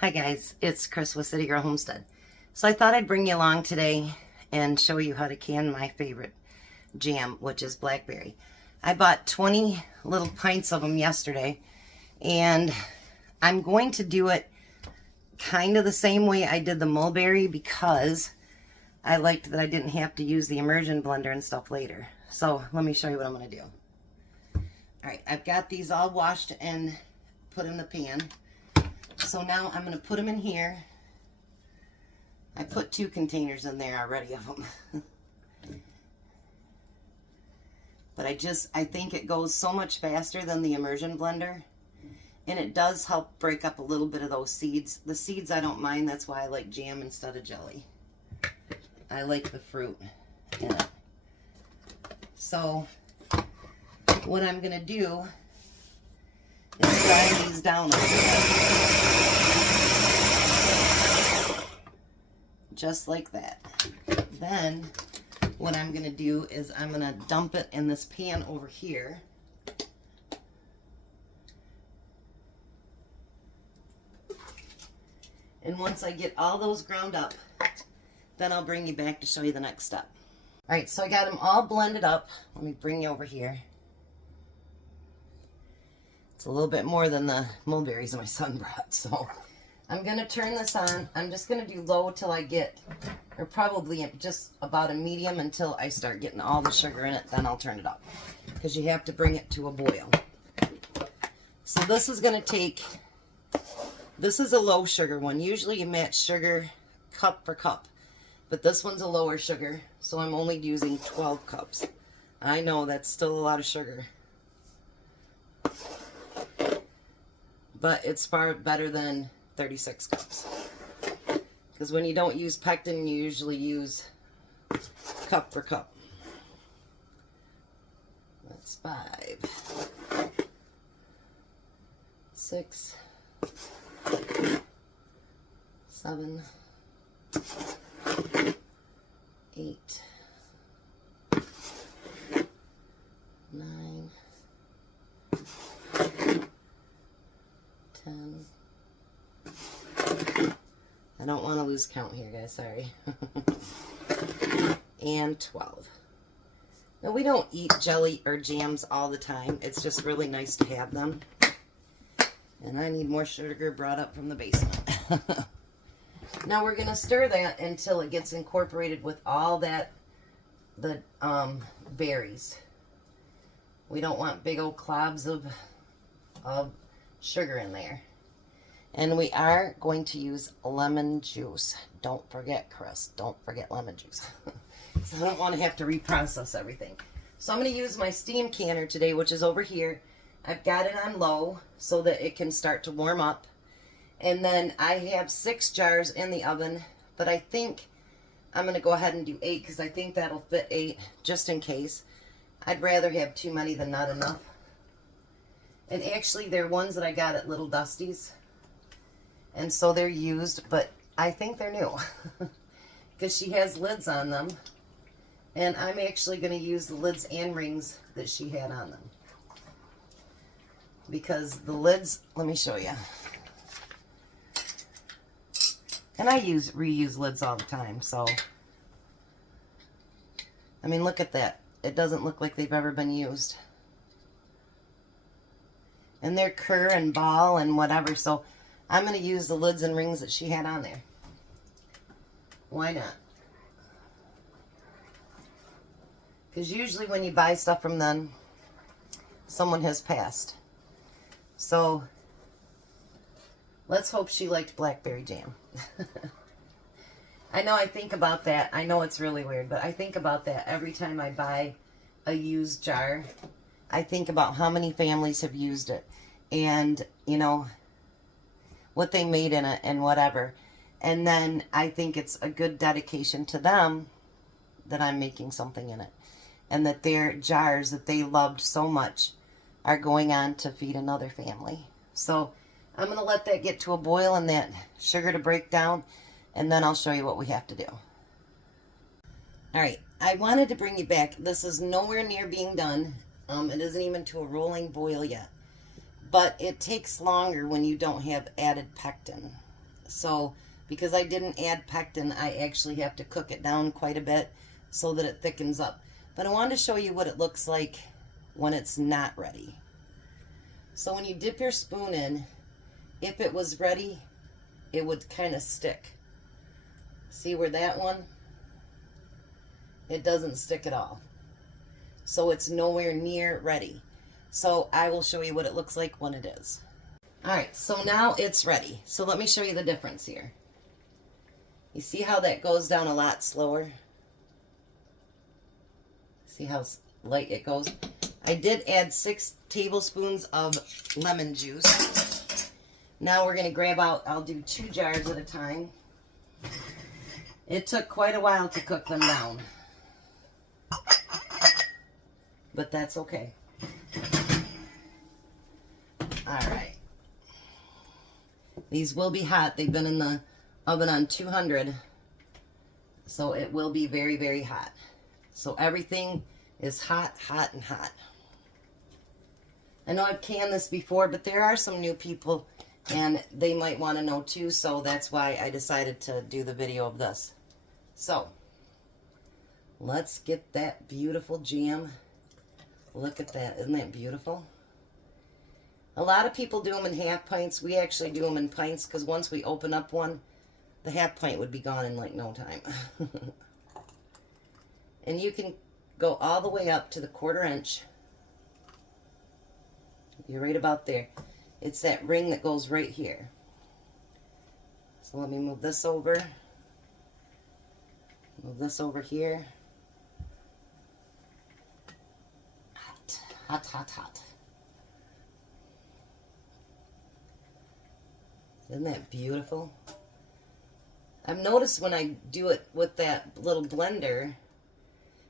Hi guys, it's Chris with City Girl Homestead. So I thought I'd bring you along today and show you how to can my favorite jam, which is blackberry. I bought 20 little pints of them yesterday, and I'm going to do it kind of the same way I did the mulberry because I liked that I didn't have to use the immersion blender and stuff later. So let me show you what I'm going to do. Alright, I've got these all washed and put in the pan. So now I'm going to put them in here. I put 2 containers in there already of them. But I think it goes so much faster than the immersion blender. And it does help break up a little bit of those seeds. The seeds I don't mind, that's why I like jam instead of jelly. I like the fruit in it. So what I'm going to do is grind these down a little bit. Just like that. Then what I'm going to do is I'm going to dump it in this pan over here. And once I get all those ground up, then I'll bring you back to show you the next step. Alright, so I got them all blended up. Let me bring you over here. It's a little bit more than the mulberries my son brought, so I'm going to turn this on. I'm just going to do low till I get, or probably just about a medium until I start getting all the sugar in it. Then I'll turn it up because you have to bring it to a boil. So this is going to take, this is a low sugar one. Usually you match sugar cup for cup, but this one's a lower sugar, so I'm only using 12 cups. I know that's still a lot of sugar, but it's far better than 36 cups. Because when you don't use pectin, you usually use cup for cup. That's 5, 6, 7, 8, 9, 10. I don't want to lose count here, guys, sorry. And 12. Now, we don't eat jelly or jams all the time. It's just really nice to have them. And I need more sugar brought up from the basement. Now we're going to stir that until it gets incorporated with all that, the berries. We don't want big old clobs of sugar in there. And we are going to use lemon juice. Don't forget, Chris. Don't forget lemon juice. So I don't want to have to reprocess everything. So I'm going to use my steam canner today, which is over here. I've got it on low so that it can start to warm up. And then I have 6 jars in the oven, but I think I'm going to go ahead and do 8 because I think that'll fit 8 just in case. I'd rather have too many than not enough. And actually, they're ones that I got at Little Dusty's. And so they're used, but I think they're new because she has lids on them. And I'm actually going to use the lids and rings that she had on them. Because the lids, let me show you. And I reuse lids all the time, so. I mean, look at that. It doesn't look like they've ever been used. And they're cur and ball and whatever, so I'm going to use the lids and rings that she had on there. Why not? Because usually when you buy stuff from them, someone has passed. So, let's hope she liked blackberry jam. I know I think about that. I know it's really weird, but I think about that every time I buy a used jar. I think about how many families have used it. And, you know, what they made in it and whatever. And then I think it's a good dedication to them that I'm making something in it. And that their jars that they loved so much are going on to feed another family. So I'm going to let that get to a boil and that sugar to break down. And then I'll show you what we have to do. Alright, I wanted to bring you back. This is nowhere near being done. It isn't even to a rolling boil yet. But it takes longer when you don't have added pectin. So because I didn't add pectin, I actually have to cook it down quite a bit so that it thickens up. But I wanted to show you what it looks like when it's not ready. So when you dip your spoon in, if it was ready, it would kind of stick. See where that one? It doesn't stick at all. So it's nowhere near ready. So I will show you what it looks like when it is. Alright, so now it's ready. So let me show you the difference here. You see how that goes down a lot slower? See how light it goes? I did add 6 tablespoons of lemon juice. Now we're going to grab out, I'll do 2 jars at a time. It took quite a while to cook them down. But that's okay. Alright. These will be hot. They've been in the oven on 200. So it will be very, very hot. So everything is hot, hot, and hot. I know I've canned this before, but there are some new people and they might want to know too, so that's why I decided to do the video of this. So, let's get that beautiful jam. Look at that. Isn't that beautiful? A lot of people do them in half pints. We actually do them in pints because once we open up one, the half pint would be gone in like no time. And you can go all the way up to the 1/4 inch. You're right about there. It's that ring that goes right here. So let me move this over. Move this over here. Hot, hot, hot, hot. Isn't that beautiful? I've noticed when I do it with that little blender,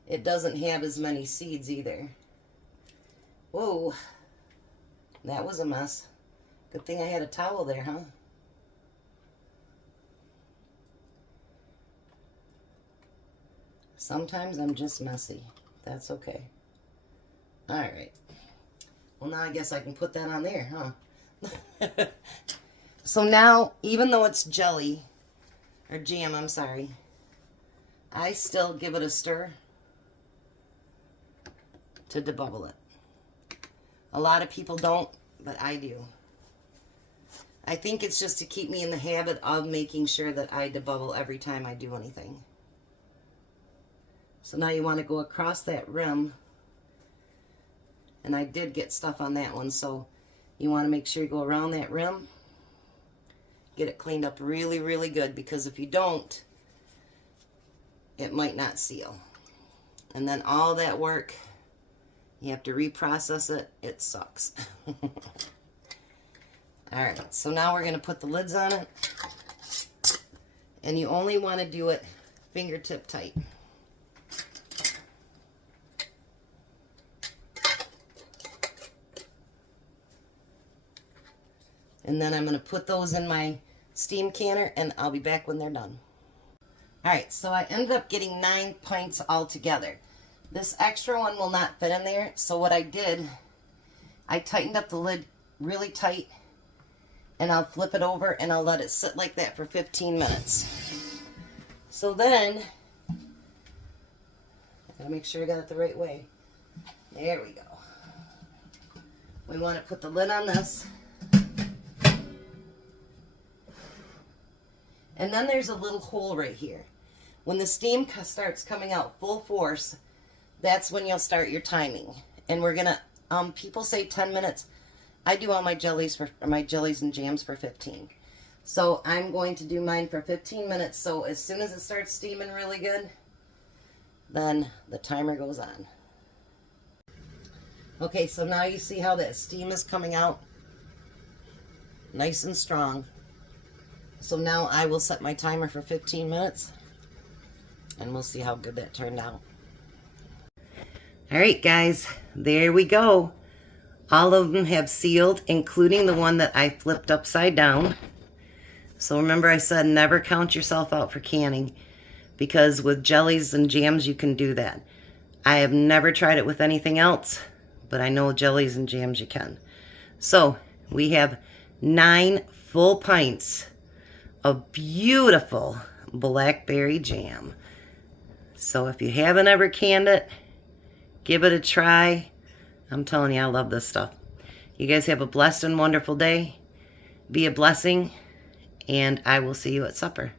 it doesn't have as many seeds either. Whoa, that was a mess. Good thing I had a towel there, huh? Sometimes I'm just messy. That's okay. Alright. Well, now I guess I can put that on there, huh? So now, even though it's jelly, or jam, I'm sorry, I still give it a stir to debubble it. A lot of people don't, but I do. I think it's just to keep me in the habit of making sure that I debubble every time I do anything. So now you want to go across that rim, and I did get stuff on that one, so you want to make sure you go around that rim, get it cleaned up really, really good, because if you don't, it might not seal. And then all that work, you have to reprocess it. It sucks. Alright, so now we're going to put the lids on it. And you only want to do it fingertip tight. And then I'm going to put those in my steam canner, and I'll be back when they're done. Alright, so I ended up getting 9 pints altogether. This extra one will not fit in there, so what I did, I tightened up the lid really tight, and I'll flip it over and I'll let it sit like that for 15 minutes. So then, I gotta make sure I got it the right way. There we go. We want to put the lid on this. And then there's a little hole right here. When the steam starts coming out full force, that's when you'll start your timing. And we're gonna, people say 10 minutes. I do all my jellies and jams for 15. So I'm going to do mine for 15 minutes. So as soon as it starts steaming really good, then the timer goes on. Okay, so now you see how that steam is coming out nice and strong. So now I will set my timer for 15 minutes and we'll see how good that turned out. Alright guys, there we go. All of them have sealed, including the one that I flipped upside down. So remember I said never count yourself out for canning, because with jellies and jams you can do that. I have never tried it with anything else, but I know jellies and jams you can. So we have 9 full pints a beautiful blackberry jam. So if you haven't ever canned it, give it a try. I'm telling you, I love this stuff. You guys have a blessed and wonderful day. Be a blessing, and I will see you at supper.